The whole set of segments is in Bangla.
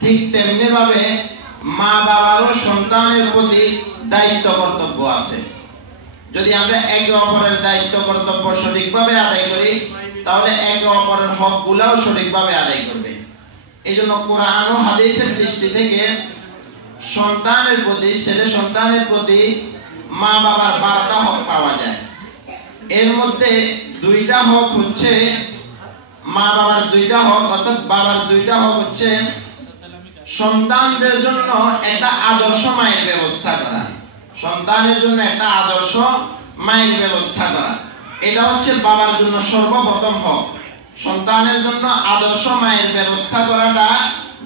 ঠিক তেমনি ভাবে মা বাবারও সন্তানের প্রতি দায়িত্ব কর্তব্য আছে। যদি আমরা একে অপরের দায়িত্ব কর্তব্য সঠিকভাবে আদায় করি তাহলে একে অপরের হকগুলোও সঠিকভাবে আদায় করবে। এই জন্য কোরআন ও হাদিসের দৃষ্টি থেকে সন্তানের প্রতি, ছেলে সন্তানের প্রতি মা বাবার 12টা হক পাওয়া যায়। এর মধ্যে 2টা হক হচ্ছে মা বাবার 2টা হক, অর্থাৎ বাবার 2টা হক হচ্ছে সন্তানদের জন্য একটা আদর্শ মায়ের ব্যবস্থা করা, সন্তানের জন্য একটা আদর্শ মায়ের ব্যবস্থা করা। এটা হচ্ছে বাবার জন্য সর্বপ্রথম হক। সন্তানের জন্য আদর্শ মায়ের ব্যবস্থা করাটা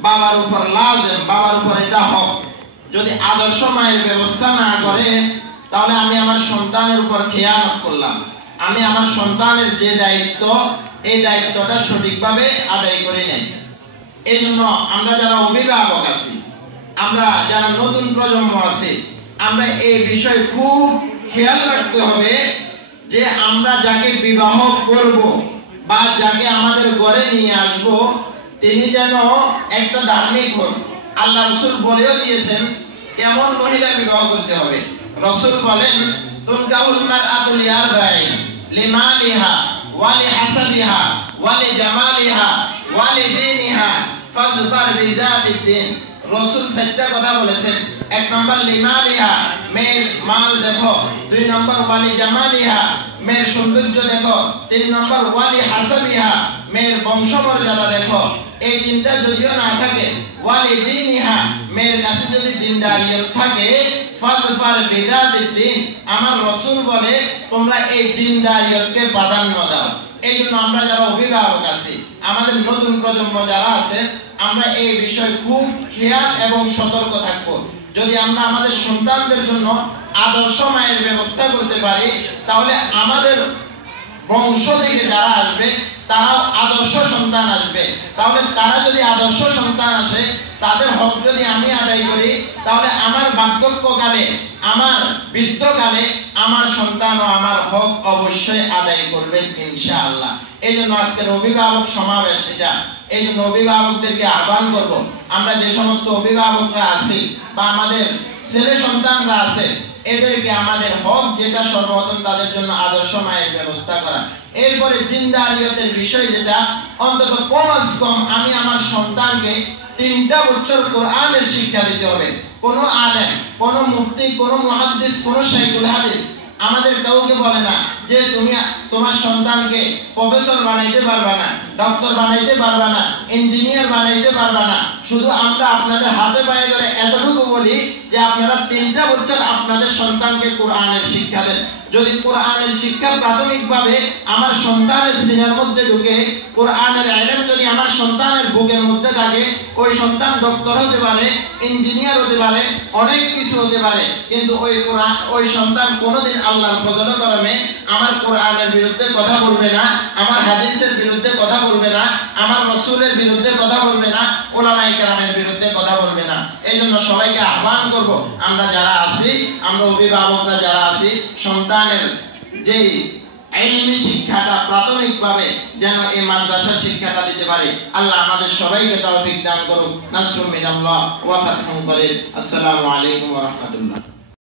বাবার উপর লাজেম, বাবার উপর এটা হক। যদি আদর্শ মায়ের ব্যবস্থা না করে তাহলে আমি আমার সন্তানের উপর খেয়ানত করলাম, আমি আমার সন্তানের যে দায়িত্ব এই দায়িত্বটা সঠিকভাবে আদায় করি নাই। এই জন্য আমরা যারা অভিভাবক আছি, আমরা যারা নতুন প্রজন্ম আছি, আমরা এই বিষয় খুব খেয়াল রাখতে হবে যে আমরা যাকে বিবাহ করব বা যাকে আমাদের ঘরে নিয়ে আসব তিনি যেন একটা ধার্মিক হন। আল্লাহ রাসূল বলেও দিয়েছেন কেমন মহিলা বিবাহ করতে হবে। রাসূল বলেন তুনকাহুল মারআতু লিআরবাইন লিমালিহা ওয়া লিহাসাবিহা ওয়া লিজামালিহা ওয়া লিদীনিহা ফাযফার বিযাতিদ দ্বীন। রাসূল 7টা কথা বলেছেন। 1 নম্বর লিমালিহা, মেয়ের মাল দেখো। 2 নম্বর ওয়ালি জামালিহা, মেয়ের সৌন্দর্য দেখো। 3 নম্বর ওয়ালি হাসাবিহা, মেয়ের বংশমর্যাদা দেখো। এই তিনটা যদিও না থাকে, ওয়ালি দীনিহা, মেয়ের কাছে যদি দিনদারিয়ত থাকে, ফাযফার বিযাতিদ দ্বীন, আমার রাসূল বলে তোমরা এই দিনদারিয়তকে প্রাধান্য দাও। এই জন্য আমরা যারা অভিভাবক আছি, আমাদের নতুন প্রজন্ম যারা আছে, আমরা এই বিষয় খুব খেয়াল এবং সতর্ক থাকব। যদি আমরা আমাদের সন্তানদের জন্য আদর্শ মায়ের ব্যবস্থা করতে পারি তাহলে আমাদের বংশ থেকে যারা আসবে তারাও আদর্শ সন্তান আসবে। তাহলে তারা যদি আদর্শ সন্তান আসে, তাদের হক যদি আমি আদায় করি তাহলে আমার বার্ধক্যকালে, আমার বৃদ্ধকালে আমার সন্তানও আমার হক অবশ্যই আদায় করবেন ইনশাআল্লাহ। এই জন্য আজকের অভিভাবক সমাবেশ এটা। এই জন্য অভিভাবকদেরকে আহ্বান করব, আমরা যে সমস্ত অভিভাবকরা আছি বা আমাদের ছেলে সন্তানরা আছে, এদেরকে আমাদের হক যেটা সর্বপ্রথম তাদের জন্য আদর্শ মায়ের ব্যবস্থা করা। এরপরে দিনদারিয়তের বিষয় যেটা, অন্তত কম আমি আমার সন্তানকে 3টা বছর কোরআনের শিক্ষা দিতে হবে। কোন আলেম, কোন মুফতি, কোন মুহাদ্দিস, কোন শাইখুল হাদিস আমাদের কাউকে বলে না যে তুমি তোমার সন্তানকে প্রফেসর বানাইতে পারবা না, ডক্টর বানাইতে পারবা না, ইঞ্জিনিয়ার বানাইতে পারবা না। শুধু আমরা আপনাদের হাতে পায়ে ধরে এতটুকু বলি যে আপনারা 3টা বছর আপনাদের সন্তানকে কোরআনের শিক্ষা দেন। যদি কোরআনের শিক্ষা প্রাথমিকভাবে আমার সন্তানের সিনার মধ্যে ঢুকে, কোরআনের ইলম যদি আমার সন্তানের বুকের মধ্যে থাকে, ওই সন্তান ডক্টর হতে পারে, ইঞ্জিনিয়ার হতে পারে, অনেক কিছু হতে পারে, কিন্তু ওই সন্তান কোনোদিন আল্লাহর ফজল করমে আমার কোরআনের বিরুদ্ধে কথা বলবে না, আমার হাদিসের বিরুদ্ধে কথা বলবে না, আমার রাসূলের বিরুদ্ধে কথা বলবে না, উলামায়ে কেরামের বিরুদ্ধে কথা বলবে না। এই জন্য সবাইকে আহ্বান করব, আমরা যারা আছি, আমরা অভিভাবকরা যারা আছি, সন্তানের যেই ইলমি শিক্ষাটা প্রাথমিকভাবে যেন এই মাদ্রাসার শিক্ষাটা দিতে পারে। আল্লাহ আমাদের সবাইকে তৌফিক দান করুন। নাসরুম মিনাল্লাহ ওয়া ফাতহুন করিম। আসসালামু আলাইকুম ওয়া রাহমাতুল্লাহ।